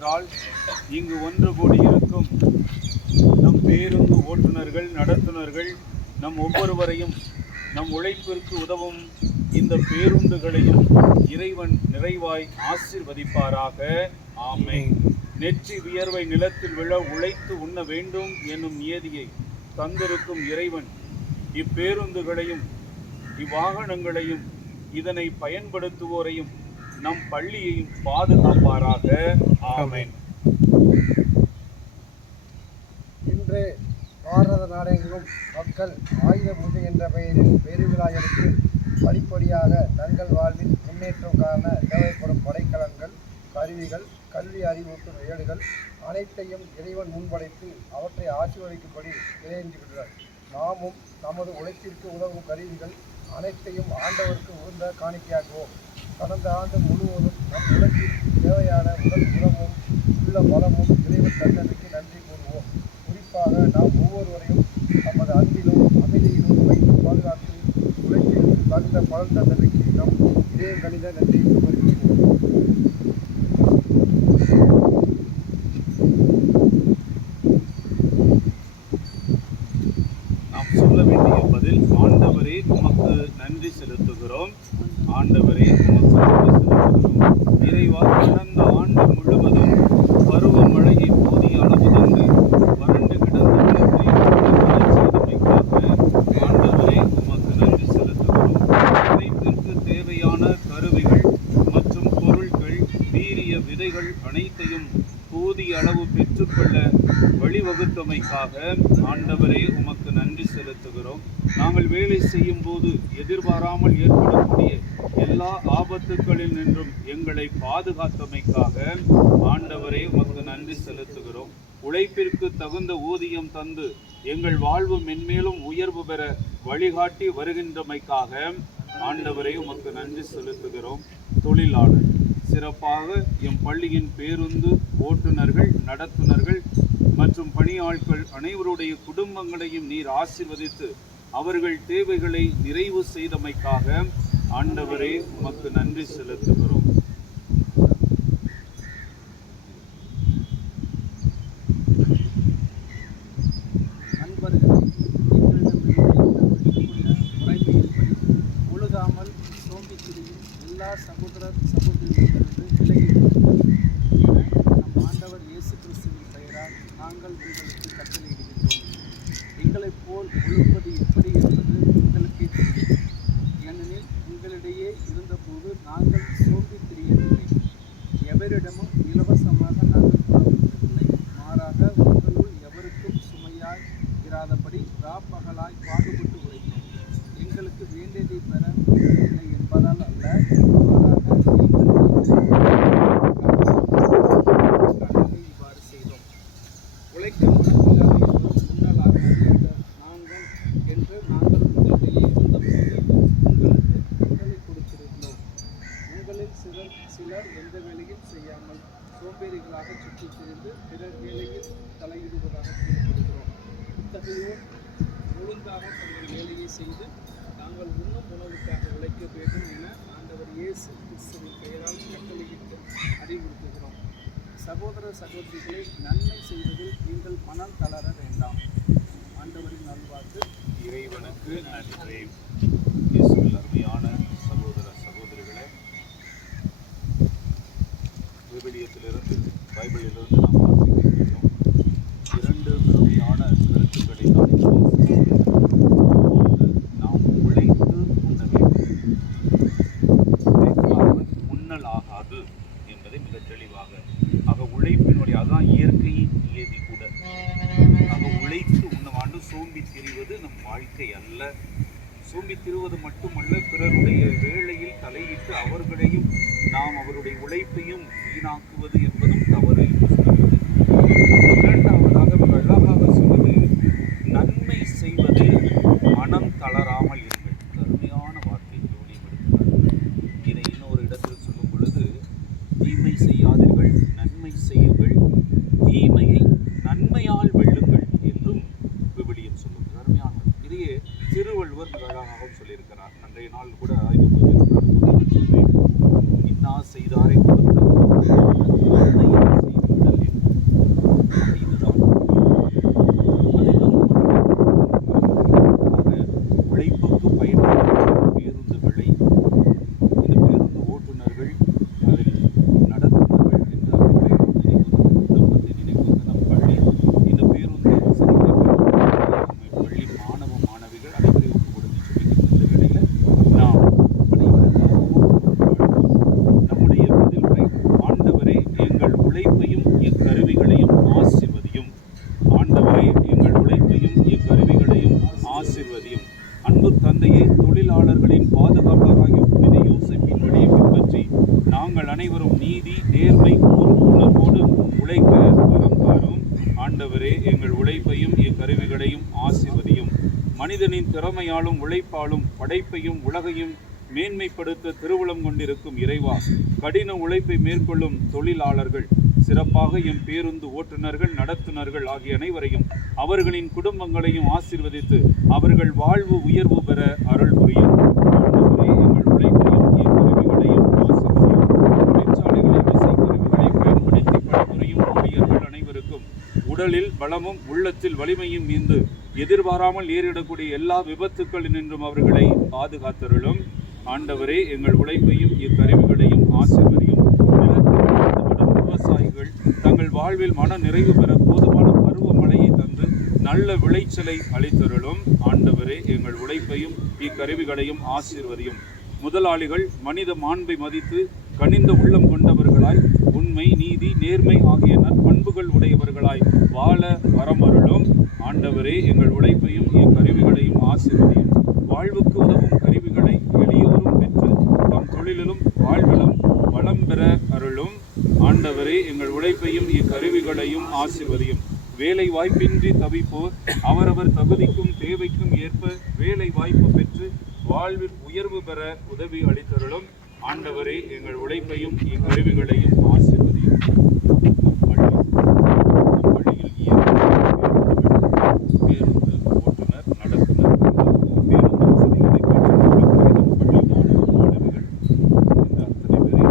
பெயரால் இங்கு ஒன்று கூடியிருக்கும் நம் பேருந்து ஓட்டுநர்கள், நடத்துனர்கள், நம் ஒவ்வொருவரையும் நம் உழைப்பிற்கு உதவும் இந்த பேருந்துகளையும் இறைவன் நிறைவாய் ஆசீர்வதிப்பாராக. ஆமென். நெற்றி வியர்வை நிலத்தில் விழ உழைத்து உண்ண வேண்டும் என்னும் நியதியை தந்திருக்கும் இறைவன் இப்பேருந்துகளையும் இவ்வாகனங்களையும் இதனை பயன்படுத்துவோரையும் நம் பள்ளியையும் பாதுகாப்பாராக. ஆமென். இன்று பாரத நாடெங்கும் மக்கள் ஆயுத பூஜை என்ற பெயரில் பெருவிழா எடுத்து படிப்படியாக தங்கள் வாழ்வில் முன்னேற்றம் காண தேவைப்படும் படைக்கலங்கள், கருவிகள், கல்வி அறிவூட்டும் ஏடுகள் அனைத்தையும் இறைவன் முன்படைத்து அவற்றை ஆசீர்வதிக்கும்படி இறைஞ்சுகிறார். நாமும் நமது உழைப்பிற்கு உதவும் கருவிகள் அனைத்தையும் ஆண்டவருக்கு உகந்த காணிக்கையாக்குவோம். கடந்த ஆண்டு முழுவதும் நம் உழைப்பிற்கு தேவையான உடல் உரமும் உள்ள பலமும் இறைவன் தந்தமைக்கு நன்றி கூறுவோம். குறிப்பாக நாம் ஒவ்வொருவரையும் நமது அன்பிலும் அமைதியிலும் வைத்து பாதுகாத்து உழைப்பிற்கு தகுந்த பலன் தந்தமைக்கு நம் இதய கணித நன்றி வருகிறோம். நாம் சொல்ல வேண்டிய பதில்: ஆண்டவரே உமக்கு நன்றி செலுத்துகிறோம். ஆண்டவரே உமக்கு நன்றி செலுத்துகிறோம். இறைவா, கடந்த ஆண்டு முழுவதும் பருவமழையை போதிய அளவு தந்து வறண்டு கிடந்த நிலத்தை ஆண்டவரே உமக்கு நன்றி செலுத்துகிறோம். உழைப்பிற்கு தேவையான கருவிகள் மற்றும் பொருட்கள், வீரிய விதைகள் அனைத்தையும் போதிய அளவு பெற்றுக்கொள்ள வழிவகுத்தமைக்காக ஆண்டவரே உமக்கு நன்றி செலுத்துகிறோம். நாங்கள் வேலை செய்யும் போது எதிர்பாராமல் ஏற்படக்கூடிய எல்லா ஆபத்துக்களில் நின்றும் எங்களை பாதுகாத்தமைக்காக ஆண்டவரே உமக்கு நன்றி செலுத்துகிறோம். உழைப்பிற்கு தகுந்த ஊதியம் தந்து எங்கள் வாழ்வு மென்மேலும் உயர்வு பெற வழிகாட்டி வருகின்றமைக்காக ஆண்டவரே உமக்கு நன்றி செலுத்துகிறோம். தொழிலாளர் சிறப்பாக எம் பள்ளியின் பேருந்து ஓட்டுநர்கள், நடத்துனர்கள் மற்றும் பணியாட்கள் அனைவருடைய குடும்பங்களையும் நீர் ஆசீர்வதித்து அவர்கள் தேவைகளை நிறைவு செய்தமைக்காக ஆண்டவரே உமக்கு நன்றி செலுத்துகிறோம். ஒழுகாமல் சோம்பித்திரியும் எல்லா சகோதரிகளிலிருந்து விலகிவிடுங்கள் என நம் ஆண்டவர் இயேசு கிறிஸ்துவின் பெயரால் நாங்கள் உங்களுக்கு கட்டளையிடுகின்றோம். எங்களைப் போல் ஒழுகுவது எப்படி என்பது உங்களுக்கே தெரியும். ஏனெனில் உங்களிடையே இருந்தபோது நாங்கள் சோம்பித் திரியவில்லை, எவரிடமும் இலவசமாக நாங்கள் புறப்பட்டதில்லை. மாறாக உங்களுள் எவருக்கும் சுமையாய் இராதபடி ராப்பகலாய் பாடுபட்டு உழைத்தோம். எங்களுக்கு வேண்டியதை பெற முடியவில்லை என்பதால் அல்ல, மாறாக இவ்வாறு செய்தோம். உழைக்க மனமில்லாத முன்னலாக நாங்கள் என்று நாங்கள் உங்களிடையே இருந்தபோது உங்களுக்கு கட்டளை கொடுத்திருந்தோம். உங்களில் சிலர் எந்த வேலையும் செய்யாமல் சோம்பேறிகளாக சுற்றித் திரிந்து பிறர் வேலையில் தலையிடுவதாக கூறப்படுகிறோம். இத்தகையோர் ஒழுங்காக தங்கள் வேலையை செய்து தாங்கள் உண்ணும் உணவுக்காக உழைக்க வேண்டும் என ஆண்டவர் இயேசு கிறிஸ்துவின் பெயரால் கட்டளையிட்டு அறிவுறுத்துகிறோம். சகோதர சகோதரிகளை நன்மை செய்வதில் நீங்கள் மனம் தளர வேண்டாம். ஆண்டவரின் நல்வாக்கு. இறைவனுக்கு நன்றி. இயேசுவில் அருமையான சகோதர சகோதரிகளே, விவிலியத்திலிருந்து, பைபிளிலிருந்து நாம் வாசிக்கின்றோம். இரண்டு அருமையான கருத்துக்களை நாம் உழைத்து உண்ண வேண்டும். உண்ணல் ஆகாது என்பதை மிக தெளிவாக, ஆக உழைப்பினுடைய அதுதான் இயற்கையின் நியதி கூட. ஆக உழைத்து உண்ணவாண்டு சோம்பி திரிவது நம் வாழ்க்கை அல்ல. சோம்பி திரிவது மட்டுமல்ல, பிறருடைய வேளையில் தலையிட்டு அவர்களையும் நாம் அவருடைய உழைப்பையும் வீணாக்குவது என்பதும் தவறு என்று சொல்கிறது. இரண்டாவதாக அழகாக சொல்வது, நன்மை செய்வதில் மனம் தளராமல் இருங்கள். கருமையான வார்த்தை ஜோடியெடுக்கிறார்கள். இதை இன்னொரு இடத்தில் சொல்லும் பொழுது, தீமை செய்யாதீர்கள், நன்மை செய்யுங்கள், தீமையை நன்மையால் வெல்லுங்கள் என்றும் விவிலியம் சொல்லும். கருமையான இதையே திருவள்ளுவர் அழகாகவும் சொல்லியிருக்கிறார். அன்றைய நாள் கூட ஆயுத பூஜை நடத்தும். இன்னா செய்தாரை கொடுத்த உழைப்பையும் இக்கருவிகளையும் ஆசீர்வதியும். ஆண்டவரே, எங்கள் உழைப்பையும் இக்கருவிகளையும் ஆசீர்வதியும். அன்பு தந்தையே, தொழிலாளர்களின் பாதுகாவலராகிய புனித யோசேப்பின் வழியை பின்பற்றி நாங்கள் அனைவரும் நீதி, நேர்மை, பொறுப்புணர்வோடு உழைக்க வரம் தாரும். ஆண்டவரே, எங்கள் உழைப்பையும் இக்கருவிகளையும் ஆசீர்வதியும். மனிதனின் திறமையாலும் உழைப்பாலும் படைப்பையும் உலகையும் மேன்மைப்படுத்த திருவுளம் கொண்டிருக்கும் இறைவா, கடின உழைப்பை மேற்கொள்ளும் தொழிலாளர்கள், சிறப்பாக எம் பேருந்து ஓட்டுநர்கள், நடத்துனர்கள் ஆகிய அனைவரையும் அவர்களின் குடும்பங்களையும் ஆசீர்வதித்து அவர்கள் வாழ்வு உயர்வு பெற அருள் புரியும். ஆண்டவரே, எங்கள் உழைப்பையும் இக்கருவிகளையும் ஆசீர்வதியும். தொழிற்சாலைகளில் விசைக்கருவிகளை பயன்படுத்தி பணிபுரியும் ஊழியர்கள் அனைவருக்கும் உடலில் பலமும் உள்ளத்தில் வலிமையும் மீந்து எதிர்பாராமல் நேரிடக்கூடிய எல்லா விபத்துக்களினின்றும் அவர்களை பாதுகாத்தருளும். ஆண்டவரே, எங்கள் உழைப்பையும் இக்கருவிகளையும் ஆசீர்வதியும். நிலத்தில் ஈடுபடும் விவசாயிகள் தங்கள் வாழ்வில் மன நிறைவு பெற போதுமான பருவமழையை தந்து நல்ல விளைச்சலை அளித்தருளும். ஆண்டவரே, எங்கள் உழைப்பையும் இக்கருவிகளையும் ஆசீர்வதியும். முதலாளிகள் மனித மாண்பை மதித்து கனிந்த உள்ளம் கொண்டவர்களாய், உண்மை, நீதி, நேர்மை ஆகிய நற்பண்புகள் உடையவர்களாய் வாழ வரமருளும். ஆண்டவரே, எங்கள் உழைப்பையும் இக்கருவிகளையும் ஆசீர்வதியும். வாழ்வுக்கு உதவும் கருவிகளை எளியோரும் பெற்று தம் தொழிலிலும் வாழ்விலும் வளம் பெற அருளும். ஆண்டவரே, எங்கள் உழைப்பையும் இக்கருவிகளையும் ஆசீர்வதியும். வேலை வாய்ப்பின்றி தவிப்போர் அவரவர் தகுதிக்கும் தேவைக்கும் ஏற்ப வேலை வாய்ப்பு பெற்று வாழ்வில் உயர்வு பெற உதவி அளித்தருளும். ஆண்டவரே, எங்கள் உழைப்பையும் இக்கருவிகளையும் ஆசீர்வதியும். பள்ளியில் பேருந்து ஓட்டுநர், நடத்துனர், பேருந்து வசதிகளை பெற்றுள்ள பள்ளி மாணவிகள் இந்த அத்தனை பேரை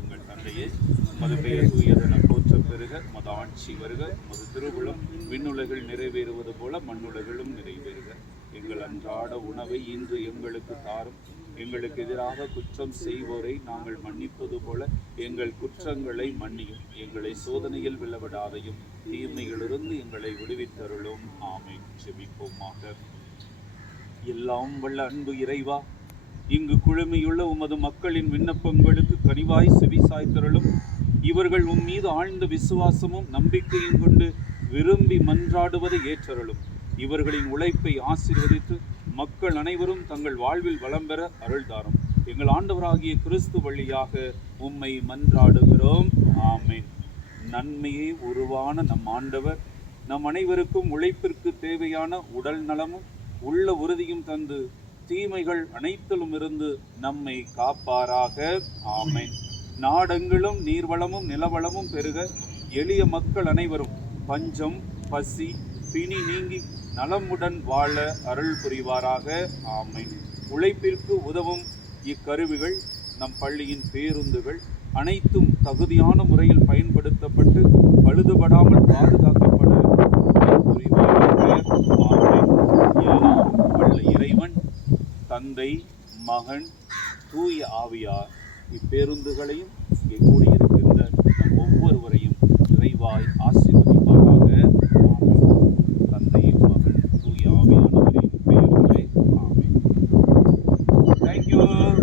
எங்கள் தந்தையே, உமது பெயர் தூயதென போற்றப் பெறுக, உமது ஆட்சி வருக, உமது திருவுளம் விண்ணுலகில் நிறைவேறுவது போல மண்ணுலகிலும் நிறைவேறுக. எங்கள் அன்றாட உணவை இன்று எங்களுக்கு தாரும். எங்களுக்கு எதிராக குற்றம் செய்வோரை நாங்கள் மன்னிப்பது போல எங்கள் குற்றங்களை மன்னியும். எங்களை சோதனையில் விழவிடாதையும் தீமையிலிருந்து எங்களை விடுவித்தருளும். ஆமென். ஜெபிப்போமாக. எல்லாம் வல்ல அன்பு இறைவா, இங்கு குழுமியுள்ள உமது மக்களின் விண்ணப்பங்களுக்கு கனிவாய் செவிசாய்த்தருளும். இவர்கள் உம் மீது ஆழ்ந்த விசுவாசமும் நம்பிக்கையும் கொண்டு விரும்பி மன்றாடுவதை ஏற்றருளும். இவர்களின் உழைப்பை ஆசீர்வதித்து மக்கள் அனைவரும் தங்கள் வாழ்வில் வளம் பெற அருள்தாரும். எங்கள் ஆண்டவராகிய கிறிஸ்து வழியாக உம்மை மன்றாடுகிறோம். ஆமென். நன்மையே உருவான நம் ஆண்டவர் நம் அனைவருக்கும் உழைப்பிற்கு தேவையான உடல் நலமும் உள்ள உறுதியும் தந்து தீமைகள் அனைத்திலும் இருந்து நம்மை காப்பாராக. ஆமென். நாடெங்கிலும் நீர்வளமும் நிலவளமும் பெருக எளிய மக்கள் அனைவரும் பஞ்சம், பசி, பிணி நீங்கி நலமுடன் வாழ அருள் புரிவாராக. ஆமென். உழைப்பிற்கு உதவும் இக்கருவிகள், நம் பள்ளியின் பேருந்துகள் அனைத்தும் தகுதியான முறையில் பயன்படுத்தப்பட்டு பழுதுபடாமல் பாதுகாக்கப்பட புரிவாராக. ஆமென். எல்லாம் வல்ல இறைவன், தந்தை, மகன், தூய ஆவியார் இப்பேருந்துகளையும் இங்கே கூடிய